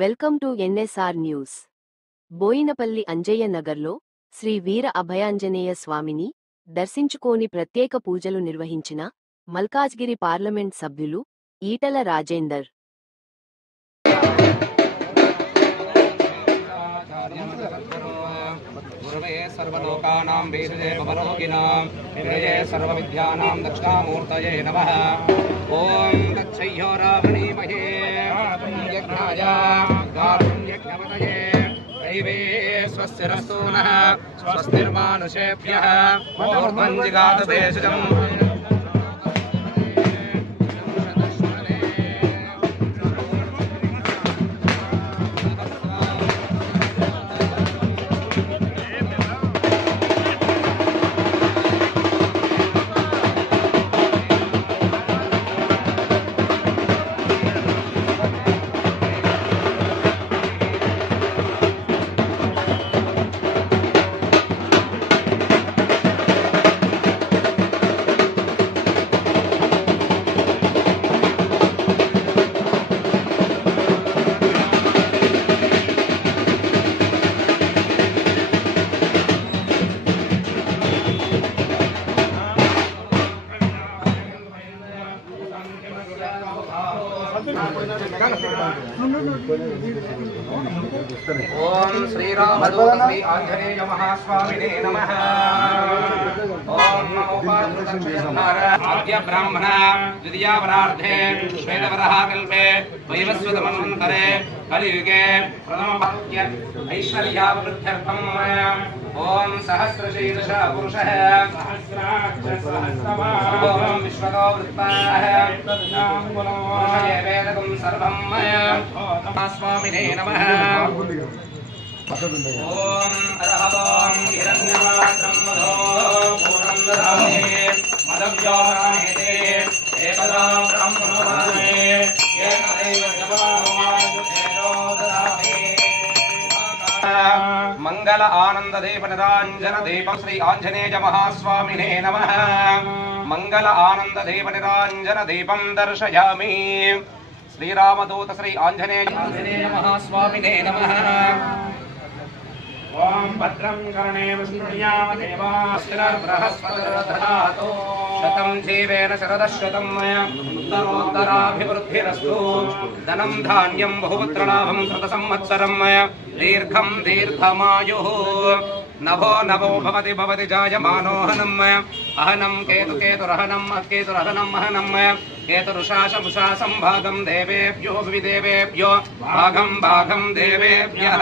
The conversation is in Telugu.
Welcome to NSR news. Boinapalli Anjaiah నగర్లో శ్రీ వీర అభయాంజనేయ స్వామిని దర్శించుకోని ప్రత్యేక పూజలు నిర్వహించిన మల్కాజ్గిరి పార్లమెంట్ సభ్యులు ఈటల రాజేందర్. सर्वलोकानां वेदे भवरोगिणां हृदये सर्वविद्यानां दक्षिणामूर्तये नमः. ओं तच्छय्यो रावणीमहे यज्ञाय गातुं यज्ञवतये दैवे स्वस्तिरस्तु नः स्वस्तिर्मानुषेभ्यः ऊर्ध्वञ्जिगात भेषजम्. ओम श्रीरामदूत श्री आंजनेय महास्वामिने नमः. ओम नमो पार्वती आद्य ब्राह्मण द्वितीयावरार्धे श्वेतवराहकल्पे वैवस्वतमन्वन्तरे कलियुगे प्रथमपाद्य ऐश्वर्यावृद्ध्यर्थम् ओम सहस्रशीर्ष पुरुषः ओम विश्वतो वृत्ताः पुरुषये वेदकं सर्वं स्वामिने नमः. ओम अरहतं हिरण्यमात्रं मधो पूर्णं ददामि मदव्यानानेते एकदा ब्रह्मणो वदने एकदैव जवानो ददामि. मंगल आनंद दीप निरांजन दीपं श्री आंजनेय महास्वामिने नमः. मंगल आनंद दीप निरांजन दीपं दर्शयामि. श्रीरामदूत श्री आंजनेय महास्वामिने नमः. ओम भद्रं कर्णेव शृणुयाम देवास्तिरबृहस्पतिर्दधातु शतं जीवेन शरदशतं उत्तरोत्तराभिवृद्धिरस्तु. धनं धान्यं बहुपुत्रलाभं कृतसंवत्सरं दीर्घं दीर्घमायुः. नभो नभो भवति भवति जायमानो हनम् अहनं केतुकेतुरहनम् केतुरहनम् अहनम् केतुरुषाशमुषासं भागं देवेभ्यो विदेवेभ्यो भागं भागं देवेभ्यः.